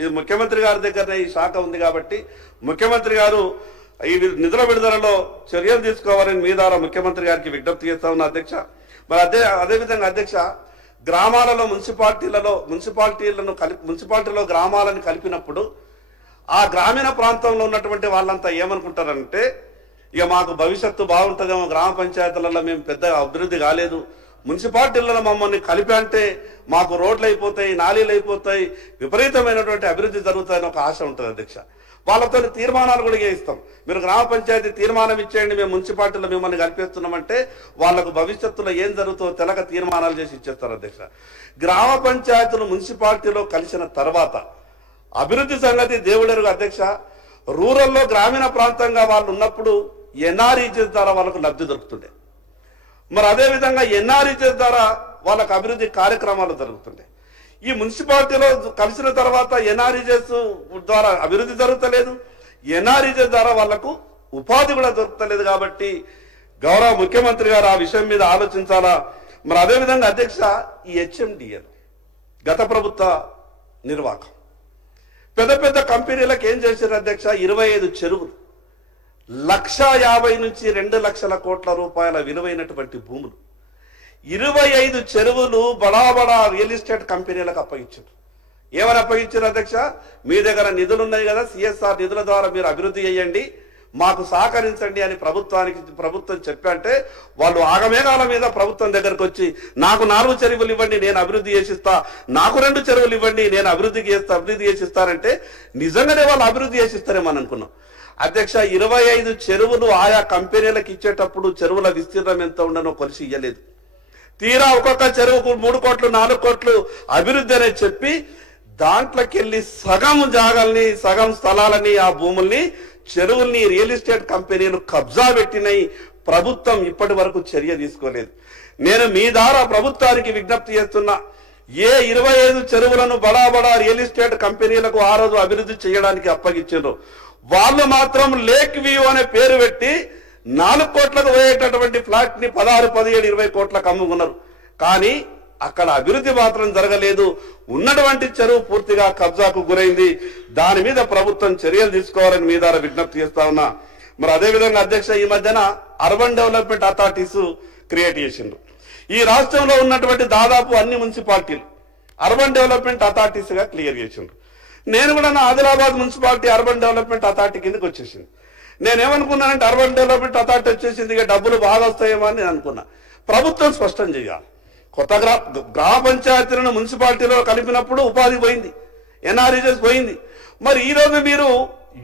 ఇది ముఖ్యమంత్రి గారి దగ్గరనే ఈ శాఖ ఉంది కాబట్టి ముఖ్యమంత్రి గారు ఈ నిధుల విడుదలలో చర్యలు తీసుకోవాలని మీ ద్వారా ముఖ్యమంత్రి గారికి విజ్ఞప్తి చేస్తా ఉన్నా అధ్యక్ష. మరి అదేవిధంగా అధ్యక్ష, గ్రామాలలో మున్సిపాలిటీలో గ్రామాలను కలిపినప్పుడు ఆ గ్రామీణ ప్రాంతంలో ఉన్నటువంటి వాళ్ళంతా ఏమనుకుంటారంటే, ఇక మాకు భవిష్యత్తు బాగుంటుందేమో, గ్రామ పంచాయతీలలో మేము పెద్దగా అభివృద్ధి కాలేదు, మున్సిపాలిటీలలో మమ్మల్ని కలిపి అంటే మాకు రోడ్లు అయిపోతాయి, నాలీలు అయిపోతాయి, విపరీతమైనటువంటి అభివృద్ధి జరుగుతాయని ఒక ఆశ ఉంటుంది అధ్యక్ష. వాళ్ళతో తీర్మానాలు కూడా చేయిస్తాం, మీరు గ్రామ పంచాయతీ తీర్మానం ఇచ్చేయండి, మేము మున్సిపాలిటీలో మిమ్మల్ని కలిపేస్తున్నామంటే వాళ్ళకు భవిష్యత్తులో ఏం జరుగుతుందో తెలక తీర్మానాలు చేసి ఇచ్చేస్తారు అధ్యక్ష. గ్రామ పంచాయతీలు మున్సిపాలిటీలో కలిసిన తర్వాత అభివృద్ధి సంగతి దేవుడెరుగు అధ్యక్ష. రూరల్లో గ్రామీణ ప్రాంతంగా వాళ్ళు ఉన్నప్పుడు ఎన్ఆర్ఈజీఎస్ ద్వారా వాళ్ళకు లబ్ధి దొరుకుతుండే. మరి అదేవిధంగా ఎన్ఆర్ఈజీఎస్ ద్వారా వాళ్ళకు అభివృద్ధి కార్యక్రమాలు జరుగుతుండే. ఈ మున్సిపాలిటీలో కలిసిన తర్వాత ఎన్ఆర్ఈజీఎస్ ద్వారా అభివృద్ధి జరుగుతలేదు, ఎన్ఆర్ఈజీఎస్ ద్వారా వాళ్లకు ఉపాధి కూడా దొరుకుతలేదు. కాబట్టి గౌరవ ముఖ్యమంత్రి గారు ఆ విషయం మీద ఆలోచించాలా. మరి అదేవిధంగా అధ్యక్ష, ఈ హెచ్ఎండిఏలు గత ప్రభుత్వ నిర్వాహకం పెద్ద పెద్ద కంపెనీలకు ఏం చేశారు అధ్యక్ష, 25 చెరువులు 1,50,000 నుంచి 2 లక్షల కోట్ల రూపాయల విలువైనటువంటి భూములు, 25 చెరువులు బడా రియల్ ఎస్టేట్ కంపెనీలకు అప్పగించారు. ఏమని అప్పగించారు అధ్యక్ష, మీ దగ్గర నిధులు ఉన్నాయి కదా, సిఎస్ఆర్ నిధుల ద్వారా మీరు అభివృద్ధి చేయండి, మాకు సహకరించండి అని ప్రభుత్వం చెప్పంటే వాళ్ళు ఆగమేఘాల మీద ప్రభుత్వం దగ్గరకు వచ్చి నాకు 4 చెరువులు ఇవ్వండి నేను అభివృద్ధి చేసిస్తా, నాకు 2 చెరువులు ఇవ్వండి నేను అభివృద్ధి చేసిస్తానంటే నిజంగానే వాళ్ళు అభివృద్ధి చేసిస్తారేమని అనుకున్నాం అధ్యక్ష. 25 చెరువులు ఆయా కంపెనీలకు ఇచ్చేటప్పుడు చెరువుల విస్తీర్ణం ఎంత ఉండనో కొలిసి ఇయ్యలేదు. తీరా ఒక్కొక్క చెరువుకు 3 కోట్లు 4 కోట్లు అభివృద్ధి అనేది చెప్పి దాంట్లోకెళ్ళి సగం జాగాల్ని సగం స్థలాలని ఆ భూముల్ని చెరువుల్ని రియల్ ఎస్టేట్ కంపెనీలు కబ్జా పెట్టినాయి. ప్రభుత్వం ఇప్పటి వరకు చర్య తీసుకోలేదు. నేను మీ ద్వారా ప్రభుత్వానికి విజ్ఞప్తి చేస్తున్నా, ఏ 25 చెరువులను బడా రియల్ ఎస్టేట్ కంపెనీలకు ఆ రోజు అభివృద్ధి చేయడానికి అప్పగించారు, వాళ్ళు మాత్రం లేక్ వ్యూ అనే పేరు పెట్టి 4 కోట్లకు పోయేటటువంటి ఫ్లాట్ ని 16, 17, 20 కోట్లకు అమ్ముకున్నారు. కానీ అక్కడ అభివృద్ధి మాత్రం జరగలేదు. ఉన్నటువంటి చెరువు పూర్తిగా కబ్జాకు గురైంది. దాని మీద ప్రభుత్వం చర్యలు తీసుకోవాలని మీ ద్వారా విజ్ఞప్తి చేస్తా ఉన్నా. మరి అదేవిధంగా అధ్యక్ష, ఈ మధ్యన అర్బన్ డెవలప్మెంట్ అథారిటీస్ క్రియేట్ చేసిండ్రు. ఈ రాష్ట్రంలో ఉన్నటువంటి దాదాపు అన్ని మున్సిపాలిటీలు అర్బన్ డెవలప్మెంట్ అథారిటీస్ గా క్లియర్ చేసిండ్రు. నేను కూడా నా Adilabad municipality urban development authority కిందకి వచ్చేసింది. నేనేమనుకున్నానంటే అర్బన్ డెవలప్మెంట్ అథారిటీ వచ్చేసింది, ఇక డబ్బులు బాగా వస్తాయేమో అని నేను అనుకున్నా. ప్రభుత్వం స్పష్టం చేయాలి, కొత్త గ్రామ పంచాయతీలను మున్సిపాలిటీలో కలిపినప్పుడు ఉపాధి పోయింది, ఎన్ఆర్ఈజీఎస్ పోయింది. మరి ఈ రోజు మీరు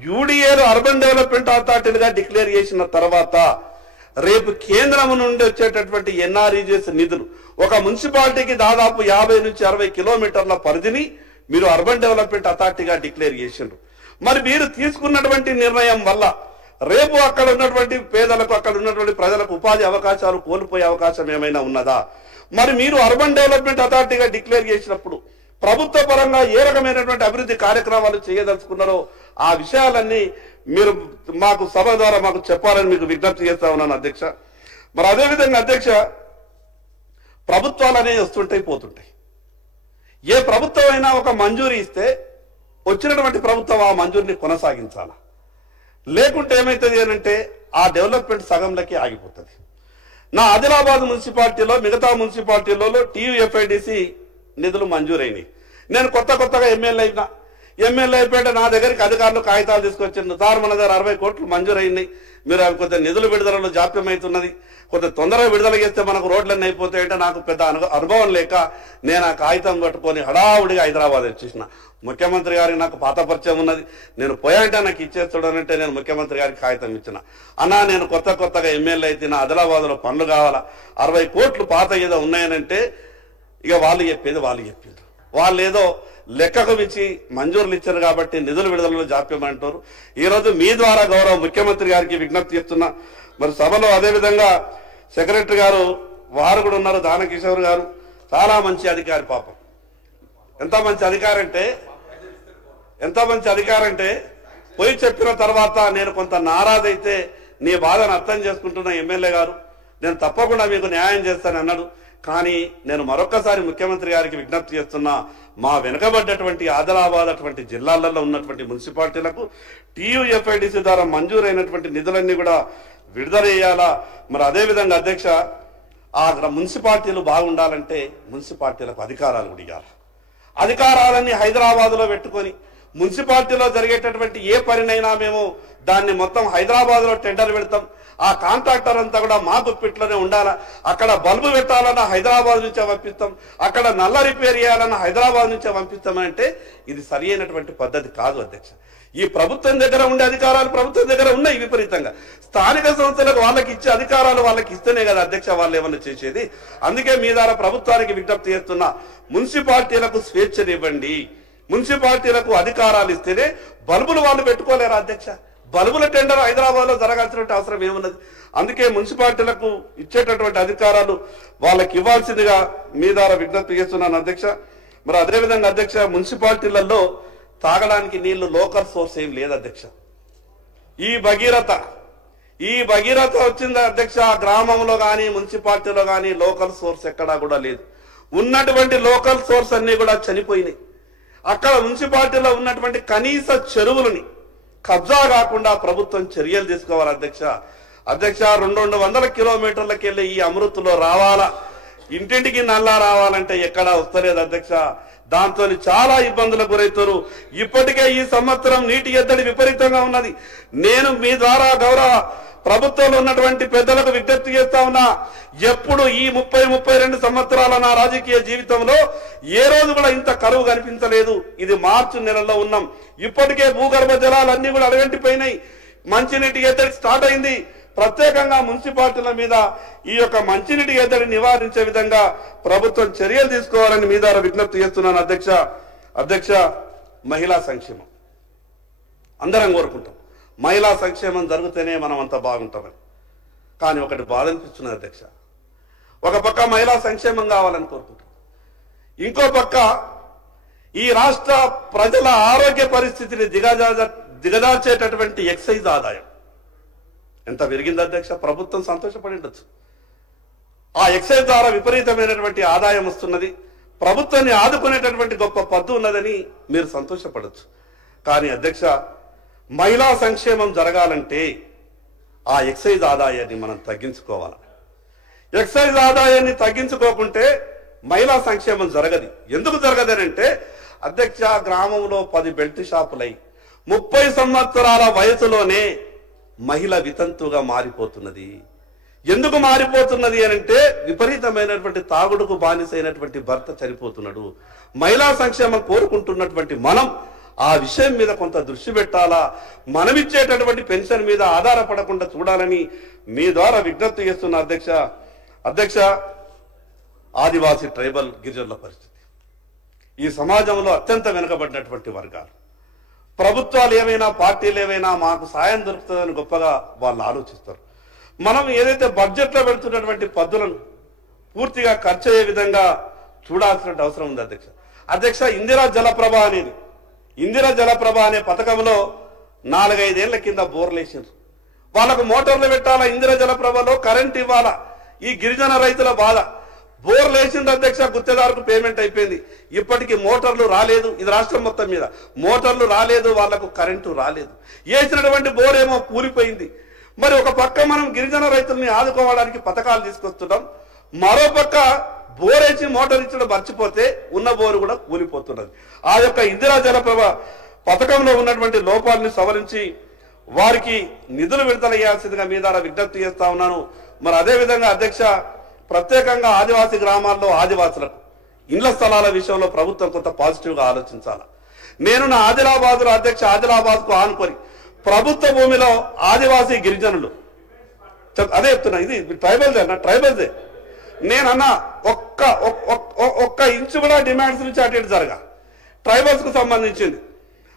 యూడీఏలు అర్బన్ డెవలప్మెంట్ అథారిటీలుగా డిక్లేర్ చేసిన తర్వాత రేపు కేంద్రం నుండి వచ్చేటటువంటి ఎన్ఆర్ఈజీఎస్ నిధులు ఒక మున్సిపాలిటీకి దాదాపు 50 నుంచి 60 కిలోమీటర్ల పరిధిని మీరు అర్బన్ డెవలప్మెంట్ అథారిటీగా డిక్లేర్ చేసిండ్రు. మరి మీరు తీసుకున్నటువంటి నిర్ణయం వల్ల రేపు అక్కడ ఉన్నటువంటి పేదలకు అక్కడ ఉన్నటువంటి ప్రజలకు ఉపాధి అవకాశాలు కోల్పోయే అవకాశం ఏమైనా ఉన్నదా? మరి మీరు అర్బన్ డెవలప్మెంట్ అథారిటీగా డిక్లేర్ చేసినప్పుడు ప్రభుత్వ పరంగా ఏ రకమైనటువంటి అభివృద్ధి కార్యక్రమాలు చేయదలుచుకున్నారో ఆ విషయాలన్నీ మీరు మాకు సభ ద్వారా మాకు చెప్పాలని మీకు విజ్ఞప్తి చేస్తా ఉన్నాను అధ్యక్ష. మరి అదేవిధంగా అధ్యక్ష, ప్రభుత్వాలు అనేవి వస్తుంటాయి పోతుంటాయి. ఏ ప్రభుత్వం అయినా ఒక మంజూరీ ఇస్తే వచ్చినటువంటి ప్రభుత్వం ఆ మంజూరిని కొనసాగించాలా, లేకుంటే ఏమవుతుంది అంటే ఆ డెవలప్మెంట్ సగంలోకి ఆగిపోతుంది. నా ఆదిలాబాద్ మున్సిపాలిటీలో మిగతా మున్సిపాలిటీలలో టీయూఎఫ్ఐడిసి నిధులు మంజూరైనవి. నేను కొత్తగా ఎమ్మెల్యే అయిపోయింటే నా దగ్గరికి అధికారులు కాగితాలు తీసుకొచ్చిండు, సార్ మన దగ్గర 60 కోట్లు మంజూరైనాయి, మీరు కొంత నిధుల విడుదలలో జాప్యం అవుతున్నది, కొంత తొందరగా విడుదల చేస్తే మనకు రోడ్లన్నీ అయిపోతాయంటే నాకు పెద్ద అనుభవం లేక నేను ఆ కాగితం పట్టుకొని హడావుడిగా హైదరాబాద్ వచ్చేసిన. ముఖ్యమంత్రి గారికి నాకు పాత పరిచయం ఉన్నది, నేను పోయాంటే నాకు ఇచ్చేస్తాడనంటే నేను ముఖ్యమంత్రి గారికి కాగితం ఇచ్చిన, అన్నా నేను కొత్తగా ఎమ్మెల్యే అయితే నా ఆదిలాబాద్లో పనులు కావాలా, 60 కోట్లు పాత ఏదో ఉన్నాయనంటే ఇక వాళ్ళు చెప్పిండ్రు. వాళ్ళు ఏదో లెక్కకు ఇచ్చి మంజూరులు ఇచ్చారు కాబట్టి నిధుల విడుదలలో జాప్యం అంటారు. ఈరోజు మీ ద్వారా గౌరవ ముఖ్యమంత్రి గారికి విజ్ఞప్తి చేస్తున్నా. మరి సభలో అదేవిధంగా సెక్రటరీ గారు వారు కూడా ఉన్నారు, దానకిషోర్ గారు, చాలా మంచి అధికారి. పాపం ఎంత మంచి అధికారి అంటే పోయి చెప్పిన తర్వాత నేను కొంత నారాజైతే నీ బాధను అర్థం చేసుకుంటున్న ఎమ్మెల్యే గారు, నేను తప్పకుండా మీకు న్యాయం చేస్తాను అన్నాడు. కానీ నేను మరొకసారి ముఖ్యమంత్రి గారికి విజ్ఞప్తి చేస్తున్నా, మా వెనుకబడ్డటువంటి ఆదిలాబాద్ అటువంటి జిల్లాలలో ఉన్నటువంటి మున్సిపాలిటీలకు TUFIDC ద్వారా మంజూరైనటువంటి నిధులన్నీ కూడా విడుదల చేయాలా. మరి అదేవిధంగా అధ్యక్ష, ఆ మున్సిపాలిటీలు బాగుండాలంటే మున్సిపాలిటీలకు అధికారాలు కూడా ఇవ్వాలి. అధికారాలన్నీ హైదరాబాద్లో పెట్టుకొని మున్సిపాలిటీలో జరిగేటటువంటి ఏ పనినైనా మేము దాన్ని మొత్తం హైదరాబాద్లో టెండర్ పెడతాం, ఆ కాంట్రాక్టర్ అంతా కూడా మా గుప్పిట్లోనే ఉండాలా, అక్కడ బల్బు పెట్టాలన్నా హైదరాబాద్ నుంచే పంపిస్తాం, అక్కడ నల్ల రిపేర్ చేయాలన్నా హైదరాబాద్ నుంచే పంపిస్తామంటే ఇది సరి అయినటువంటి పద్ధతి కాదు అధ్యక్ష. ఈ ప్రభుత్వం దగ్గర ఉండే అధికారాలు ప్రభుత్వం దగ్గర ఉన్నాయి విపరీతంగా. స్థానిక సంస్థలకు వాళ్ళకి ఇచ్చే అధికారాలు వాళ్ళకి ఇస్తేనే కదా అధ్యక్ష వాళ్ళు ఏమన్నా చేసేది. అందుకే మీ ద్వారా ప్రభుత్వానికి విజ్ఞప్తి చేస్తున్నా, మున్సిపాలిటీలకు స్వేచ్ఛనివ్వండి, మున్సిపాలిటీలకు అధికారాలు ఇస్తేనే బల్బులు వాళ్ళు పెట్టుకోలేరు అధ్యక్ష. బల్బుల టెండర్ హైదరాబాద్లో జరగాల్సినటువంటి అవసరం ఏమున్నది? అందుకే మున్సిపాలిటీలకు ఇచ్చేటటువంటి అధికారాలు వాళ్ళకి ఇవ్వాల్సిందిగా మీ ద్వారా విజ్ఞప్తి చేస్తున్నాను అధ్యక్ష. మరి అదేవిధంగా అధ్యక్ష, మున్సిపాలిటీలలో తాగడానికి నీళ్లు లోకల్ సోర్స్ ఏం లేదు అధ్యక్ష. ఈ భగీరథ వచ్చింది అధ్యక్ష, గ్రామంలో కానీ మున్సిపాలిటీలో కానీ లోకల్ సోర్స్ ఎక్కడా కూడా లేదు. ఉన్నటువంటి లోకల్ సోర్స్ అన్ని కూడా చనిపోయినాయి. అక్కడ మున్సిపాలిటీలో ఉన్నటువంటి కనీస చెరువులని కబ్జా కాకుండా ప్రభుత్వం చర్యలు తీసుకోవాలి అధ్యక్ష. 200 కిలోమీటర్లకు వెళ్ళి ఈ అమృత్లో రావాలా, ఇంటింటికి నల్లా రావాలంటే ఎక్కడా వస్తలేదు అధ్యక్ష. దాంతో చాలా ఇబ్బందులకు గురవుతారు. ఇప్పటికే ఈ సంవత్సరం నీటి ఎద్దడి విపరీతంగా ఉన్నది. నేను మీ ద్వారా గౌరవ ప్రభుత్వంలో ఉన్నటువంటి పెద్దలకు విజ్ఞప్తి చేస్తా ఉన్నా, ఎప్పుడు ఈ 32 సంవత్సరాల నా రాజకీయ జీవితంలో ఏ రోజు కూడా ఇంత కరువు కనిపించలేదు. ఇది మార్చి నెలలో ఉన్నాం. ఇప్పటికే భూగర్భ జలాలన్నీ కూడా అడగంటిపోయినాయి. మంచినీటి ఎద్దడి స్టార్ట్ అయింది. ప్రత్యేకంగా మున్సిపాలిటీల మీద ఈ యొక్క మంచినీటి ఎద్దడి నివారించే విధంగా ప్రభుత్వం చర్యలు తీసుకోవాలని మీ ద్వారా విజ్ఞప్తి చేస్తున్నాను అధ్యక్ష. మహిళా సంక్షేమం అందరం కోరుకుంటాం. మహిళా సంక్షేమం జరిగితేనే మనం అంతా బాగుంటామని. కానీ ఒకటి బాధ అనిపిస్తున్నది అధ్యక్ష. ఒక పక్క మహిళా సంక్షేమం కావాలని కోరుకుంటాం, ఇంకో పక్క ఈ రాష్ట్ర ప్రజల ఆరోగ్య పరిస్థితిని దిగజార్చేటటువంటి ఎక్సైజ్ ఆదాయం ఎంత పెరిగింది అధ్యక్ష. ప్రభుత్వం సంతోషపడి ఉండొచ్చు. ఆ ఎక్సైజ్ ద్వారా విపరీతమైనటువంటి ఆదాయం వస్తున్నది. ప్రభుత్వాన్ని ఆదుకునేటటువంటి గొప్ప పద్దు ఉన్నదని మీరు సంతోషపడచ్చు. కానీ అధ్యక్ష, మహిళా సంక్షేమం జరగాలంటే ఆ ఎక్సైజ్ ఆదాయాన్ని మనం తగ్గించుకోవాలి. ఎక్సైజ్ ఆదాయాన్ని తగ్గించుకోకుంటే మహిళా సంక్షేమం జరగదు. ఎందుకు జరగదనంటే అధ్యక్ష, గ్రామంలో 10 బెల్ట్ షాపులై 30 సంవత్సరాల వయసులోనే మహిళ వితంతుగా మారిపోతున్నది. ఎందుకు మారిపోతున్నది అనంటే విపరీతమైనటువంటి తాగుడుకు బానిసైనటువంటి భర్త చనిపోతున్నాడు. మహిళా సంక్షేమం కోరుకుంటున్నటువంటి మనం ఆ విషయం మీద కొంత దృష్టి పెట్టాలా, మనమిచ్చేటటువంటి పెన్షన్ మీద ఆధారపడకుండా చూడాలని మీ ద్వారా విజ్ఞప్తి చేస్తున్న అధ్యక్ష. ఆదివాసీ ట్రైబల్ గిరిజనుల పరిస్థితి ఈ సమాజంలో అత్యంత వెనుకబడినటువంటి వర్గాలు. ప్రభుత్వాలు ఏమైనా పార్టీలు ఏమైనా మాకు సాయం దొరుకుతుందని గొప్పగా వాళ్ళు ఆలోచిస్తారు. మనం ఏదైతే బడ్జెట్లో పెడుతున్నటువంటి పద్ధతులను పూర్తిగా ఖర్చు అయ్యే విధంగా చూడాల్సిన అవసరం ఉంది అధ్యక్ష. ఇందిరా జలప్రభ అనే పథకంలో 4-5 ఏళ్ల కింద బోర్లు వేసారు. వాళ్ళకు మోటార్లు పెట్టాలా, ఇందిరా జలప్రభలో కరెంట్ ఇవ్వాలా. ఈ గిరిజన రైతుల బాధ. బోర్లు వేసింది అధ్యక్ష, గుత్తేదారుకు పేమెంట్ అయిపోయింది. ఇప్పటికీ మోటార్లు రాలేదు. ఇది రాష్ట్రం మొత్తం మీద మోటార్లు రాలేదు, వాళ్లకు కరెంటు రాలేదు. వేసినటువంటి బోర్ ఏమో కూలిపోయింది. మరి ఒక పక్క మనం గిరిజన రైతుల్ని ఆదుకోవడానికి పథకాలు తీసుకొస్తున్నాం, మరో పక్క బోర్ వేసి మోటార్ ఇచ్చడం మర్చిపోతే ఉన్న బోరు కూడా కూలిపోతున్నది. ఆ యొక్క ఇందిరా జలప్రభ పథకంలో ఉన్నటువంటి లోపాలని సవరించి వారికి నిధులు విడుదల చేయాల్సిందిగా మీ ద్వారా విజ్ఞప్తి చేస్తా ఉన్నాను. మరి అదేవిధంగా అధ్యక్ష, ప్రత్యేకంగా ఆదివాసీ గ్రామాల్లో ఆదివాసులకు ఇండ్ల స్థలాల విషయంలో ప్రభుత్వం కొంత పాజిటివ్గా ఆలోచించాలి. నేను నా ఆదిలాబాద్లో అధ్యక్ష, ఆదిలాబాద్కు ఆనుకొని ప్రభుత్వ భూమిలో ఆదివాసీ గిరిజనులు అదే చెప్తున్నా, ఇది ట్రైబల్దే. నేనన్నా ఒక్క ఇంచు కూడా డిమాండ్స్ నుంచి అటు ఇటు జరగా ట్రైబల్స్ కు సంబంధించింది.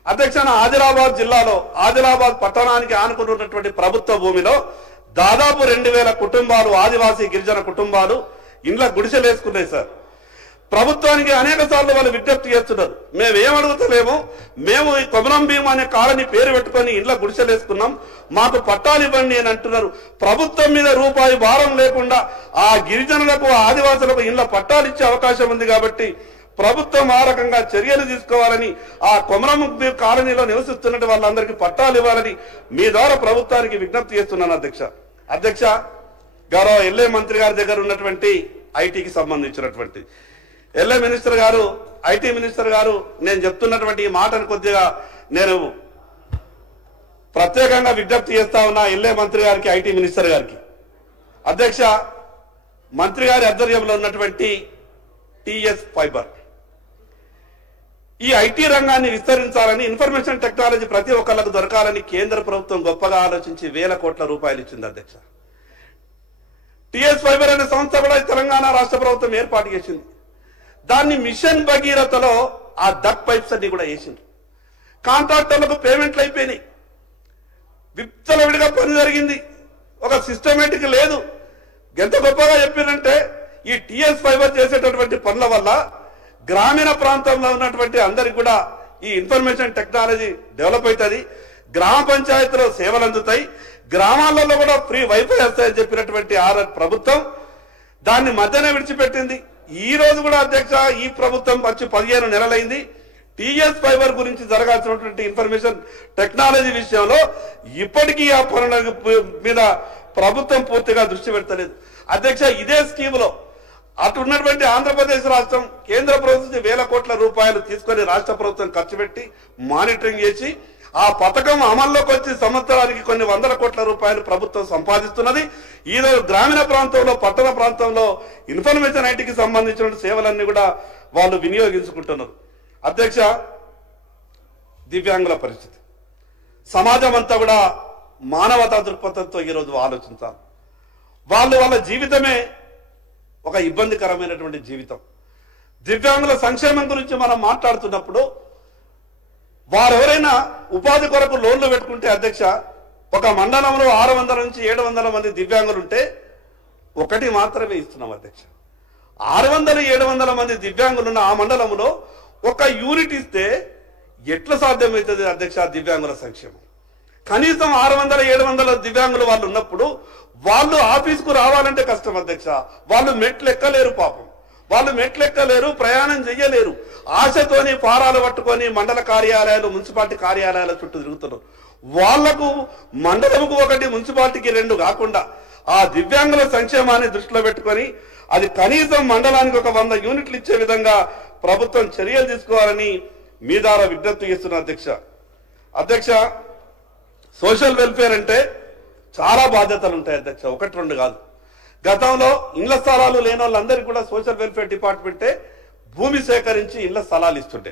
అధ్యక్ష, ఆదిలాబాద్ జిల్లాలో ఆదిలాబాద్ పట్టణానికి ఆనుకున్నటువంటి ప్రభుత్వ భూమిలో దాదాపు 2000 కుటుంబాలు, ఆదివాసీ గిరిజన కుటుంబాలు ఇండ్ల గుడిసెలు వేసుకున్నాయి సార్. ప్రభుత్వానికి అనేక సార్లు వాళ్ళు విజ్ఞప్తి చేస్తున్నారు. మేము ఏమడుగుతలేము, మేము ఈ కొమరం భీం అనే కాలనీ పేరు పెట్టుకొని ఇంట్లో గుడిసెలేసుకున్నాం, మాకు పట్టాలు ఇవ్వండి అని అంటున్నారు. ప్రభుత్వం మీద రూపాయి భారం లేకుండా ఆ గిరిజనులకు ఆదివాసులకు ఇంట్లో పట్టాలు ఇచ్చే అవకాశం ఉంది. కాబట్టి ప్రభుత్వం ఆ రకంగా చర్యలు తీసుకోవాలని, ఆ కొమరం భీం కాలనీలో నివసిస్తున్నట్టు వాళ్ళందరికీ పట్టాలు ఇవ్వాలని మీ ద్వారా ప్రభుత్వానికి విజ్ఞప్తి చేస్తున్నాను అధ్యక్ష. గౌరవ ఎల్ఏ మంత్రి గారి దగ్గర ఉన్నటువంటి ఐటీకి సంబంధించినటువంటి ఎల్ఏ మినిస్టర్ గారు, ఐటీ మినిస్టర్ గారు, నేను చెప్తున్నటువంటి ఈ మాటను కొద్దిగా నేను ప్రత్యేకంగా విజ్ఞప్తి చేస్తా ఉన్నా ఎల్ఏ మంత్రి గారికి, ఐటీ మినిస్టర్ గారికి. అధ్యక్ష, మంత్రి గారి ఆధ్వర్యంలో ఉన్నటువంటి టీఎస్ ఫైబర్ ఈ ఐటీ రంగాన్ని విస్తరించాలని, ఇన్ఫర్మేషన్ టెక్నాలజీ ప్రతి ఒక్కళ్ళకు దొరకాలని కేంద్ర ప్రభుత్వం గొప్పగా ఆలోచించి వేల కోట్ల రూపాయలు ఇచ్చింది. అధ్యక్ష, టీఎస్ ఫైబర్ అనే సంస్థ కూడా తెలంగాణ రాష్ట్ర ప్రభుత్వం ఏర్పాటు చేసింది. దాన్ని మిషన్ భగీరథలో ఆ డక్ పైప్స్ అన్ని కూడా వేసింది. కాంట్రాక్టర్లకు పేమెంట్లు అయిపోయినాయి, విచ్చలవిడిగా పని జరిగింది, ఒక సిస్టమేటిక్ లేదు. ఎంత గొప్పగా చెప్పారంటే ఈ టీఎస్ ఫైబర్ చేసేటటువంటి పనుల వల్ల గ్రామీణ ప్రాంతంలో ఉన్నటువంటి అందరికి కూడా ఈ ఇన్ఫర్మేషన్ టెక్నాలజీ డెవలప్ అవుతుంది, గ్రామ పంచాయతీలో సేవలు అందుతాయి, గ్రామాలలో కూడా ఫ్రీ వైఫై వస్తాయని చెప్పినటువంటి ప్రభుత్వం దాన్ని మధ్యనే విడిచిపెట్టింది. ఈ రోజు కూడా అధ్యక్ష, ఈ ప్రభుత్వం వచ్చి 15 నెలలైంది. టీఎస్ ఫైబర్ గురించి జరగాల్సినటువంటి ఇన్ఫర్మేషన్ టెక్నాలజీ విషయంలో ఇప్పటికీ ఆ పనుల మీద ప్రభుత్వం పూర్తిగా దృష్టి పెడతలేదు. అధ్యక్ష, ఇదే స్కీములో అటు ఉన్నటువంటి ఆంధ్రప్రదేశ్ రాష్ట్రం కేంద్ర ప్రభుత్వం వేల కోట్ల రూపాయలు తీసుకొని రాష్ట్ర ప్రభుత్వం ఖర్చు పెట్టి మానిటరింగ్ చేసి ఆ పథకం అమల్లోకి వచ్చి సంవత్సరానికి కొన్ని వందల కోట్ల రూపాయలు ప్రభుత్వం సంపాదిస్తున్నది. ఈరోజు గ్రామీణ ప్రాంతంలో, పట్టణ ప్రాంతంలో ఇన్ఫర్మేషన్ ఐటీకి సంబంధించిన సేవలన్నీ కూడా వాళ్ళు వినియోగించుకుంటున్నారు. అధ్యక్ష, దివ్యాంగుల పరిస్థితి, సమాజం అంతా కూడా మానవతా దృక్పథంతో ఈరోజు ఆలోచించాలి. వాళ్ళ జీవితమే ఒక ఇబ్బందికరమైనటువంటి జీవితం. దివ్యాంగుల సంక్షేమం గురించి మనం మాట్లాడుతున్నప్పుడు వారెవరైనా ఉపాధి కొరకు లోన్లు పెట్టుకుంటే అధ్యక్ష, ఒక మండలంలో 600 నుంచి 700 మంది దివ్యాంగులు ఉంటే ఒకటి మాత్రమే ఇస్తున్నాం అధ్యక్ష. 600-700 మంది దివ్యాంగులు ఉన్న ఆ మండలంలో ఒక యూనిట్ ఇస్తే ఎట్లా సాధ్యమవుతుంది అధ్యక్ష దివ్యాంగుల సంక్షేమం? కనీసం 600-700 దివ్యాంగులు వాళ్ళు ఉన్నప్పుడు వాళ్ళు ఆఫీస్కు రావాలంటే కష్టం అధ్యక్ష. వాళ్ళు మెట్లు ఎక్కలేరు, పాపం వాళ్ళు మెట్లు ఎక్కలేరు, ప్రయాణం చెయ్యలేరు. ఆశతోని ఫారాలు పట్టుకొని మండల కార్యాలయాలు, మున్సిపాలిటీ కార్యాలయాల చుట్టూ తిరుగుతున్నారు. వాళ్లకు మండలంకు 1, మున్సిపాలిటీకి 2 కాకుండా ఆ దివ్యాంగుల సంక్షేమాన్ని దృష్టిలో పెట్టుకొని అది కనీసం మండలానికి ఒక 100 యూనిట్లు ఇచ్చే విధంగా ప్రభుత్వం చర్యలు తీసుకోవాలని మీ ద్వారా విజ్ఞప్తి చేస్తున్న అధ్యక్ష. సోషల్ వెల్ఫేర్ అంటే చాలా బాధ్యతలు ఉంటాయి అధ్యక్ష, 1-2 కాదు. గతంలో ఇళ్ల స్థలాలు లేని వాళ్ళందరికీ కూడా సోషల్ వెల్ఫేర్ డిపార్ట్మెంటే భూమి సేకరించి ఇళ్ల స్థలాలు ఇస్తుంటే,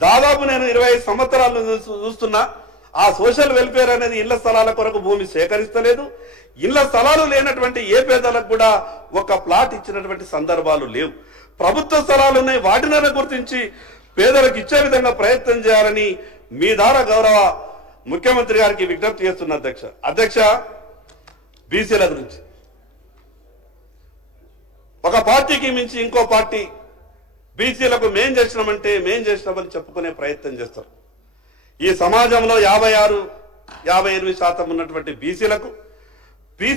దాదాపు నేను 25 సంవత్సరాలు చూస్తున్నా ఆ సోషల్ వెల్ఫేర్ అనేది ఇళ్ల స్థలాల కొరకు భూమి సేకరిస్తలేదు. ఇళ్ల స్థలాలు లేనటువంటి ఏ పేదలకు కూడా ఒక ప్లాట్ ఇచ్చినటువంటి సందర్భాలు లేవు. ప్రభుత్వ స్థలాలు ఉన్నాయి, వాటిని గుర్తించి పేదలకు ఇచ్చే విధంగా ప్రయత్నం చేయాలని మీ ద్వారా గౌరవ ముఖ్యమంత్రి గారికి విజ్ఞప్తి చేస్తున్న అధ్యక్ష. బీసీల గురించి ఒక పార్టీకి మించి ఇంకో పార్టీ బీసీలకు మేం చేసినామని చెప్పుకునే ప్రయత్నం చేస్తారు. ఈ సమాజంలో 56-58% ఉన్నటువంటి బీసీలకు